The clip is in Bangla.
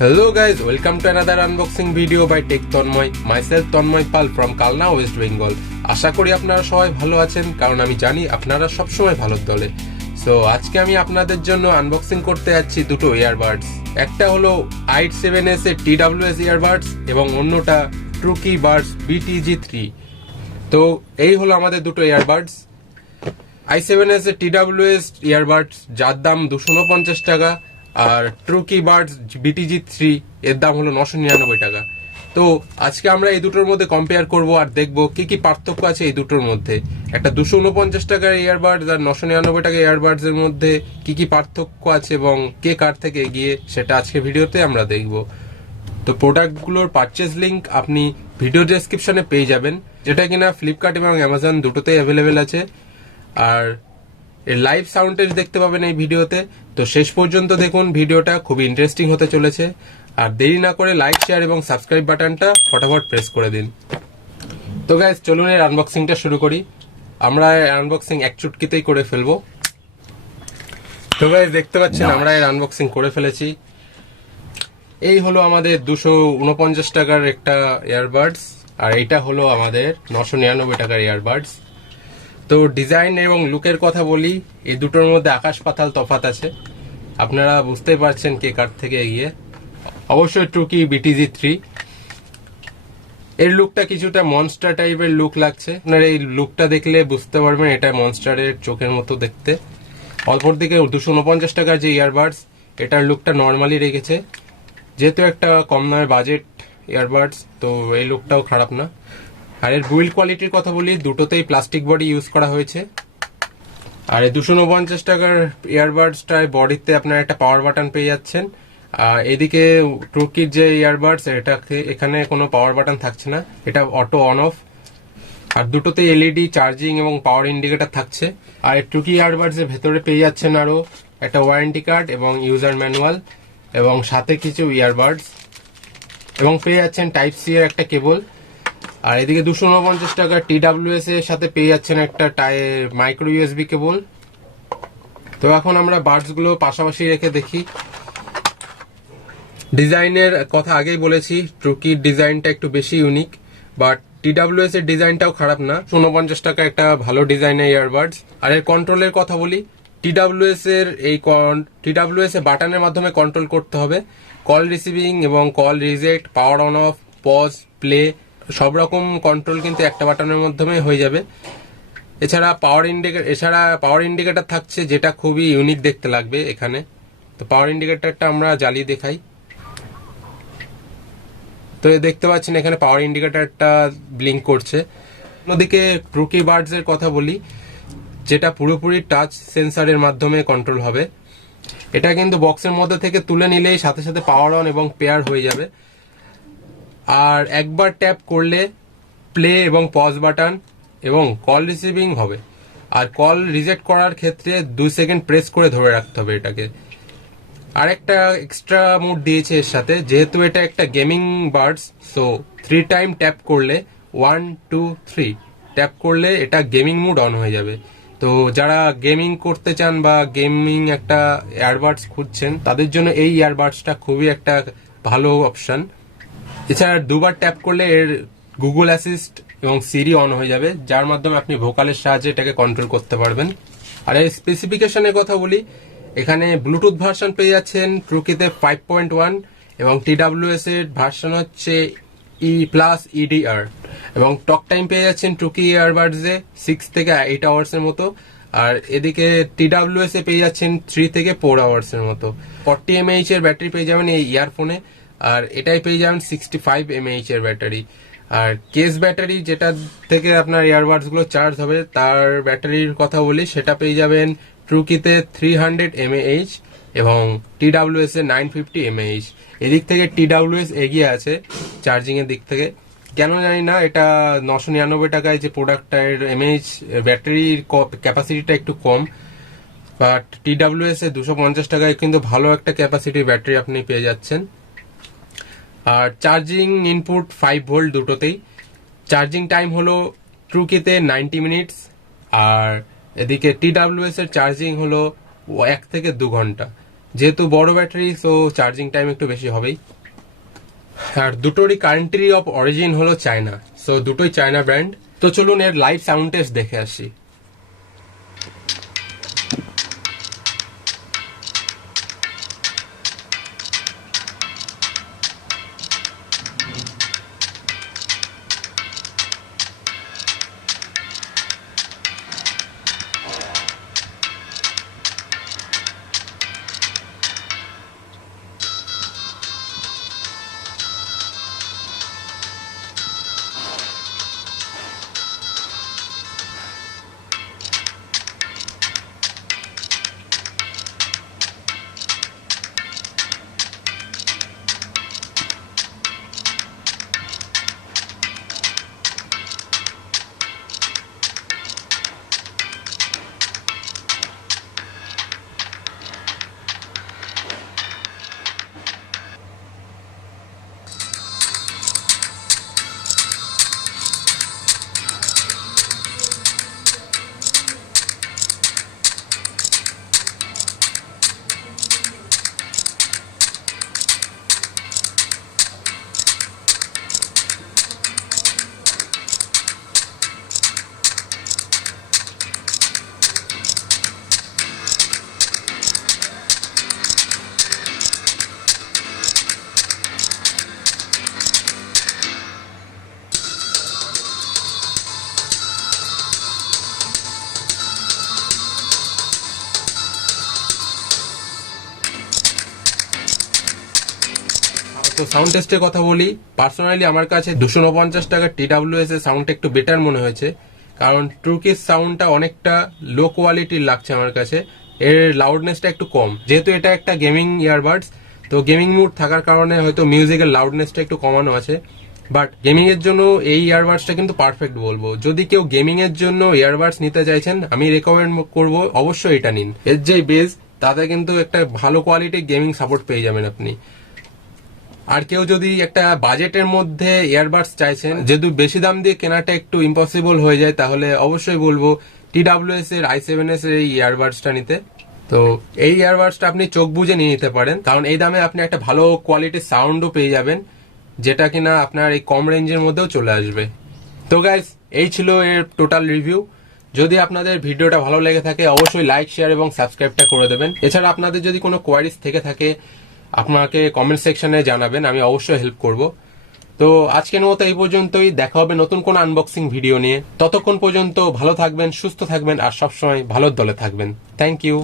Hello guys, welcome to another unboxing video by Tech Tanmoy. Myself Tanmoy Pal from Kalna, West Bengal. আশা করি আপনারা সবাই ভালো আছেন কারণ আমি জানি আপনারা সব সময় ভালো দলে। সো আজকে আমি আপনাদের জন্য আনবক্সিং করতে যাচ্ছি দুটো ইয়ারবাডস। একটা হলো i7s এর TWS ইয়ারবাডস এবং অন্যটা Truke Buds BTG3। তো এই হলো আমাদের দুটো ইয়ারবাডস। i7s এর TWS ইয়ারবাডস যার দাম 249 টাকা আর Truke Buds BTG3 এর দাম হলো 999 টাকা। তো আজকে আমরা এই দুটোর মধ্যে কম্পেয়ার করব আর দেখব কি কি পার্থক্য আছে এই দুটোর মধ্যে। একটা 249 টাকার ইয়ারবাডস আর 999 টাকার ইয়ারবাডস এর মধ্যে কি কি পার্থক্য আছে এবং কে কার থেকে এগিয়ে সেটা আজকে ভিডিওতে আমরা দেখব। তো প্রোডাক্টগুলোর পারচেজ লিংক আপনি ভিডিও ডেসক্রিপশনে পেয়ে যাবেন, যেটা কিনা ফ্লিপকার্ট এবং অ্যামাজন দুটোতেই অ্যাভেলেবেল আছে। আর এর লাইভ সাউন্ড টেস্ট দেখতে পাবেন এই ভিডিওতে। তো শেষ পর্যন্ত দেখুন, ভিডিওটা খুবই ইন্টারেস্টিং হতে চলেছে। আর দেরি না করে লাইক, শেয়ার এবং সাবস্ক্রাইব বাটনটা ফটাফট প্রেস করে দিন। তো গাইস চলুন এর আনবক্সিংটা শুরু করি। আমরা এর আনবক্সিং এক চুটকিতেই করে ফেলবো। তো গাইস দেখতে পাচ্ছেন আমরা এর আনবক্সিং করে ফেলেছি। এই হলো আমাদের 249 টাকার একটা ইয়ারবাডস আর এইটা হলো আমাদের 999 টাকার ইয়ারবাডস। তো ডিজাইন এবং লুকের কথা বলি, এই দুটোর মধ্যে আকাশ পাতাল তফাৎ আছে। আপনারা বুঝতেই পারছেন কে কার থেকে এগিয়ে। অবশ্যই Truke BTG3 এর লুকটা কিছুটা মনস্টার টাইপের লুক লাগছে। আপনারা এই লুকটা দেখলে বুঝতে পারবেন এটা মনস্টারের চোখের মতো দেখতে। অপরদিকে 249 টাকার যে ইয়ারবাডস এটার লুকটা নর্মালি রেখেছে, যেহেতু একটা কম দামে বাজেট ইয়ারবাডস, তো এই লুকটাও খারাপ না। আর এর বিল্ড কোয়ালিটির কথা বলি, দুটোতেই প্লাস্টিক বডি ইউজ করা হয়েছে। আর এই 249 টাকার ইয়ারবাডসটায় বডিতে আপনার একটা পাওয়ার বাটন পেয়ে যাচ্ছেন। আর এদিকে ট্রুকির যে ইয়ারবাডস এটাকে এখানে কোনো পাওয়ার বাটন থাকছে না, এটা অটো অন অফ। আর দুটোতেই এলইডি চার্জিং এবং পাওয়ার ইন্ডিকেটর থাকছে। আর ট্রুকি ইয়ারবাডস এর ভেতরে পেয়ে যাচ্ছেন আরো একটা ওয়ারেন্টি কার্ড এবং ইউজার ম্যানুয়াল এবং সাথে কিছু ইয়ারবাডস এবং পেয়ে যাচ্ছেন টাইপ সি এর একটা কেবল। আর এদিকে 249 টাকা TWS এর সাথে পেয়ে যাচ্ছেন একটা মাইক্রো ইউএসবি কেবল। তো এখন আমরা বাডস গুলো পাশাপাশি রেখে দেখি। ডিজাইনের কথা আগেই বলেছি, ট্রুকির ডিজাইনটা একটু বেশি ইউনিক, বাট TWS এর ডিজাইনটাও খারাপ না। 49 টাকা একটা ভালো ডিজাইনের ইয়ারবাডস। আর এর কন্ট্রোলের কথা বলি, TWS এর TWS এর বাটনের মাধ্যমে কন্ট্রোল করতে হবে। কল রিসিভিং এবং call reject, power on off, pause, play সব রকম কন্ট্রোল কিন্তু একটা বাটনের মাধ্যমে হয়ে যাবে। এছাড়া পাওয়ার ইন্ডিকেটর থাকছে, যেটা খুবই ইউনিক দেখতে লাগবে এখানে। তো পাওয়ার ইন্ডিকেটরটা আমরা জ্বালিয়ে দেখাই। তো দেখতে পাচ্ছেন এখানে পাওয়ার ইন্ডিকেটরটা ব্লিঙ্ক করছে। অন্যদিকে Truke Buds এর কথা বলি, যেটা পুরোপুরি টাচ সেন্সারের মাধ্যমে কন্ট্রোল হবে। এটা কিন্তু বক্সের মধ্যে থেকে তুলে নিলেই সাথে সাথে পাওয়ার অন এবং পেয়ার হয়ে যাবে। আর একবার ট্যাপ করলে প্লে এবং পজ বাটন এবং কল রিসিভিং হবে। আর কল রিজেক্ট করার ক্ষেত্রে 2 সেকেন্ড প্রেস করে ধরে রাখতে হবে এটাকে। আর একটা এক্সট্রা মুড দিয়েছে এর সাথে, যেহেতু এটা একটা gaming Buds, so 3 time tap করলে 1 2 3 ট্যাপ করলে এটা গেমিং মুড অন হয়ে যাবে। তো যারা গেমিং করতে চান বা গেমিং একটা ইয়ারবাডস খুঁজছেন তাদের জন্য এই ইয়ারবাডসটা খুবই একটা ভালো অপশন। এছাড়া দুবার ট্যাপ করলে এর গুগল অ্যাসিস্ট এবং সিরি অন হয়ে যাবে, যার মাধ্যমে আপনি ভোকালের সাহায্যে এটাকে কন্ট্রোল করতে পারবেন। আর এই স্পেসিফিকেশনের কথা বলি, এখানে ব্লুটুথ ভার্সন পেয়ে যাচ্ছেন ট্রুকিতে 5.1 এবং TWS এর ভার্সন হচ্ছে E+ EDR এবং টক টাইম পেয়ে যাচ্ছেন Truke ইয়ারবাডসে 6 থেকে 8 আওয়ার্স এর মতো। আর এদিকে TWS এ পেয়ে যাচ্ছেন 3 থেকে 4 আওয়ার্স এর মতো। 40 mAh এর ব্যাটারি পেয়ে যাবেন এই ইয়ারফোনে, আর এটাই পেয়ে যাবেন 65 mAh এর ব্যাটারি। আর কেস ব্যাটারি, যেটা থেকে আপনার ইয়ারবাডস গুলো চার্জ হবে, তার ব্যাটারির কথা বলি, সেটা পেয়ে যাবেন ট্রুকিতে 300 mAh এবং TWS এ 950 mAh। এদিক থেকে TWS এগিয়ে আছে চার্জিং এর দিক থেকে। কেন জানি না, এটা 999 টাকায় যে প্রোডাক্টটার mAh ব্যাটারির ক্যাপাসিটিটা একটু কম, বাট TWS এ 250 টাকায় কিন্তু ভালো একটা ক্যাপাসিটির ব্যাটারি আপনি পেয়ে যাচ্ছেন। আর চার্জিং ইনপুট 5 ভোল্ট দুটোতেই। চার্জিং টাইম হলো ট্রুকিতে 90 মিনিটস আর এদিকে TWS এর চার্জিং হলো 1 থেকে 2 ঘন্টা। যেহেতু বড় ব্যাটারি, সো চার্জিং টাইম একটু বেশি হবেই। আর দুটোরই কান্ট্রি অফ অরিজিন হলো চায়না, সো দুটোই চায়না ব্র্যান্ড। তো চলুন এর লাইভ সাউন্ড টেস্ট দেখে আসি। তো সাউন্ড টেস্টের কথা বলি, পার্সোনালি আমার কাছে 249 টাকার TWS এর সাউন্ডটা একটু বেটার মনে হয়েছে, কারণ ট্রুকের সাউন্ডটা অনেকটা লো কোয়ালিটির লাগছে আমার কাছে। এর লাউডনেসটা একটু কম, যেহেতু এটা একটা গেমিং ইয়ারবাডস, তো গেমিং মুড থাকার কারণে হয়তো মিউজিকের লাউডনেসটা একটু কমানো আছে। বাট গেমিং এর জন্য এই ইয়ারবাডসটা কিন্তু পারফেক্ট বলবো। যদি কেউ গেমিং এর জন্য ইয়ারবাডস নিতে চাইছেন, আমি রেকমেন্ড করব অবশ্যই এটা নিন। এর যে বেস, তাতে কিন্তু একটা ভালো কোয়ালিটির গেমিং সাপোর্ট পেয়ে যাবেন আপনি। আর কেউ যদি একটা বাজেটের মধ্যে ইয়ারবাডস চাইছেন, যেহেতু বেশি দাম দিয়ে কেনাটা একটু ইম্পসিবল হয়ে যায়, তাহলে অবশ্যই বলবো TWS এর i7s এর এই ইয়ারবাডসটা নিতে। তো এই ইয়ারবাডসটা আপনি চোখ বুজে নিয়ে নিতে পারেন, কারণ এই দামে আপনি একটা ভালো কোয়ালিটির সাউন্ডও পেয়ে যাবেন, যেটা কিনা আপনার এই কম রেঞ্জের মধ্যেও চলে আসবে। তো গাইস, এই ছিল এর টোটাল রিভিউ। যদি আপনাদের ভিডিওটা ভালো লেগে থাকে, অবশ্যই লাইক, শেয়ার এবং সাবস্ক্রাইবটা করে দেবেন। এছাড়া আপনাদের যদি কোনো কোয়ারিজ থেকে থাকে, আপনাকে কমেন্ট সেকশনে জানাবেন, আমি অবশ্যই হেল্প করব। তো আজকের মতো এই পর্যন্তই, দেখা হবে নতুন কোন আনবক্সিং ভিডিও নিয়ে। ততক্ষণ পর্যন্ত ভালো থাকবেন, সুস্থ থাকবেন আর সবসময় ভালোর দলে থাকবেন। Thank you.